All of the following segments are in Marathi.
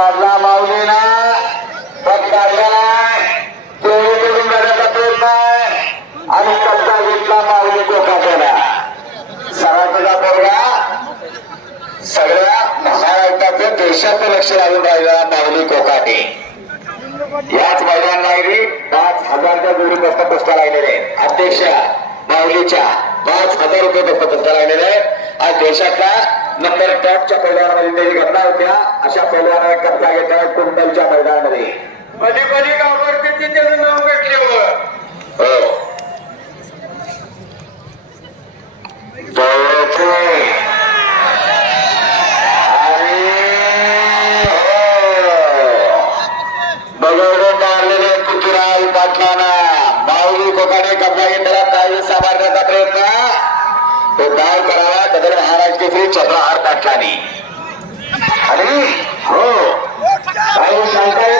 पद काढला माऊलीना पद काढला नाही. चोरी करून घेण्याचा प्रयत्न आहे. आणि कच्चा घेतला माऊली कोकाटेला सराटीचा पोरगा. सगळ्या महाराष्ट्राचं देशाचं लक्ष लागून राहिला माऊली कोकाटे. याच मैदान पाच हजारच्या जोडी दस्त पुस्तक लागलेले अध्यक्ष माऊलीच्या पाच हजार रुपये दस्त पुस्तक लागलेले आहेत. आज देशातला नंबर टॉपच्या पैलवानामध्ये त्याची घटना होत्या. अशा पैलवानाने कब्जा घेतला कुंडलच्या मैदानामध्ये. कधी कधी गावावरती ते त्याचं नाव घेतल्यावर. हो. महाराज केसरी चंद्रहार पाटलाने आणि हो काही सांगताय?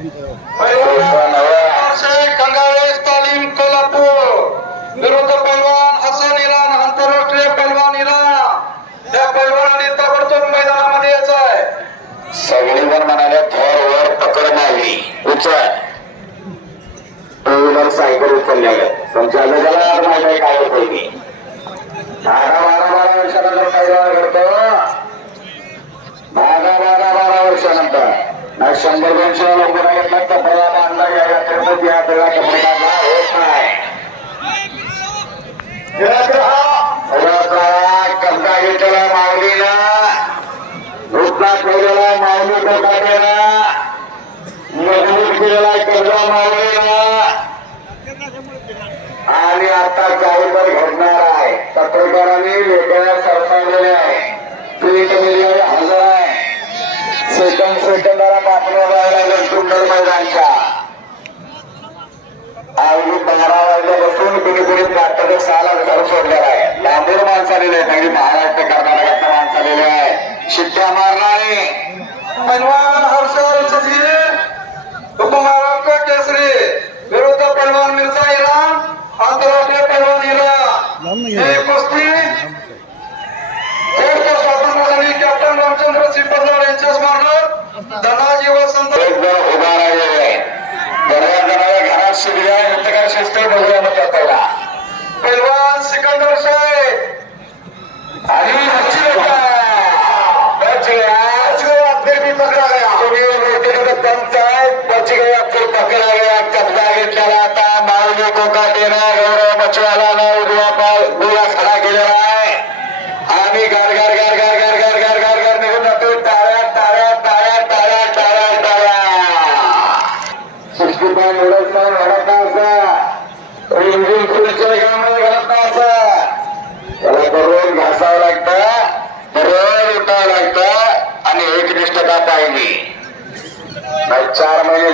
सोपा तालीम कोल्हापूर विरुद्ध पैलवान हसन इराण आंतरराष्ट्रीय पैलवान इराण या पैलवानाने ताबडतोब मैदानामध्ये यायचं आहे थोर वर पकड मारली उचल. टू सायकल उचललेलं तुमच्या त्याला माहिती आहे काय होतं ते. बारा बारा बारा वर्षानंतर पैलवान घडतो बारा बारा बारा वर्षानंतर. आज शंभर दोनशे लवकर घेतला तर बऱ्याला अंदाज यायला करतात या त्याला कपड्याला होत नाही. कपडा घेतलेला माऊलीला रुपला ठेवलेला माऊली कपडा केला मजबूत केलेला कपडा माऊलीला आणि आता काही पण घडणार आहे. पत्रकारांनी वेगळ्या सरकारला राहिला मैदानच्या अगदी बारा वाजल्यापासून कुणी कुणी नाटक सहाला घर सोडलेला आहे. लांबून माणसं आलेले आहेत अगदी महाराष्ट्र कर्नाटकातल्या माणसं आलेले आहे. शिट्ट्या मारणारे. पैलवान हर्षद सगळी उपमहाराष्ट्र केसरी विरुद्ध पैलवान मिर्झा इराण आंतरराष्ट्रीय पैलवान इराण. हे कुस्ती देश स्वातंत्र्यासाठी कॅप्टन रामचंद्र सिंह यांच्या स्मरणार्थ धनाजी वसंत शिगड्या नृत्यकार शिस्त बघूया म्हणतात पहिला पैलवान सिकंदर साहेब. आणि हच्ची बच गया आज गो आपले मी पकडा गया तुम्ही नृत्य पंच आहे बच गया आपले पकडा गया कब्जा घेतलेला आता. माऊली कोका देणार गौरव मचवाला.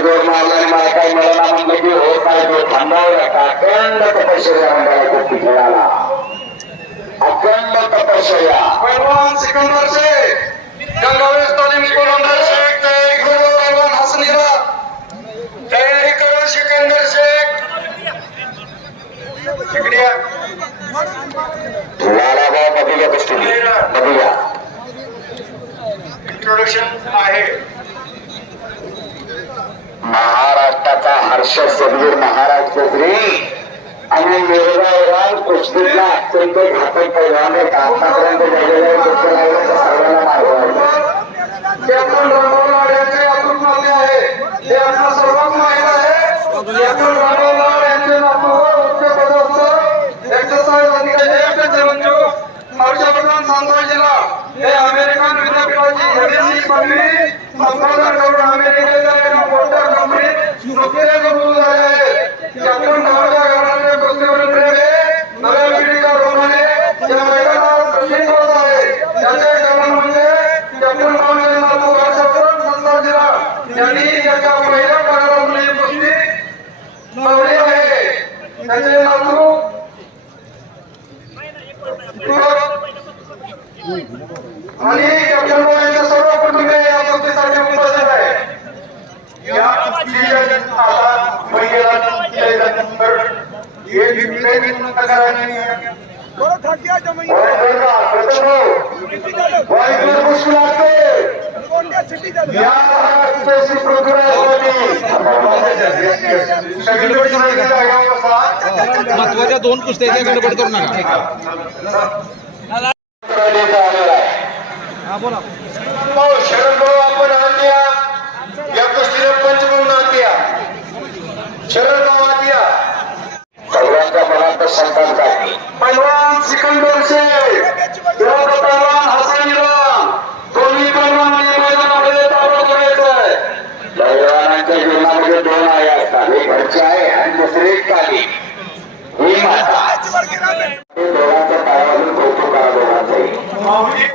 जोर मारला आणि मला काही मिळाला म्हणलं की हो काय तो थांबावं का अखंड तपश्चर्या मंडळा गोष्टी खेळाला पहलवान सिकंदर शेख गंगावेश तालीम कोलंदर शेख. तयारी करो पहलवान हसन हिरा तयारी करो सिकंदर शेख इकडे बघूया बघूया. इंट्रोडक्शन आहे. महाराष्ट्राचा हर्ष सदगीर महाराज केसरी आणि मिरगावराव कुस्तीतला अत्यंत घातक पैलवान एक आतापर्यंत सर्वांना मार्ग कॅप्टन आहे. हे सर्वांना माहीत आहे. यांचे पदस्थ एक्सरसाइज अधिकारी हर्षवर्धन सांताजीला हे अमेरिकन विद्यापीठाची एमएससी पदवी संपादन करून अमेरिकेच्या एका मोठ्या कंपनीत नोकरी करून झाले आहेत कॅप्टन धावच्या घराण्याचे कुस्तीवर प्रेम आहे नव्या पिढीच्या रोमाने या मैदानात कठीण होत आहे त्याचे कारण म्हणजे कॅप्टन धावचे नातू हर्षवर्धन संताजीला एका पहिल्या पगारातली कुस्ती लावली आहे. त्याचे नातू आणि कॅप्टन यांच्या सर्व कुटुंबीय या कुस्तीसाठी उपस्थित आहे या आता महिला महत्त्वाच्या दोन कुस्त्या गडबड करू नका. हा बोला. ใจอ่ะ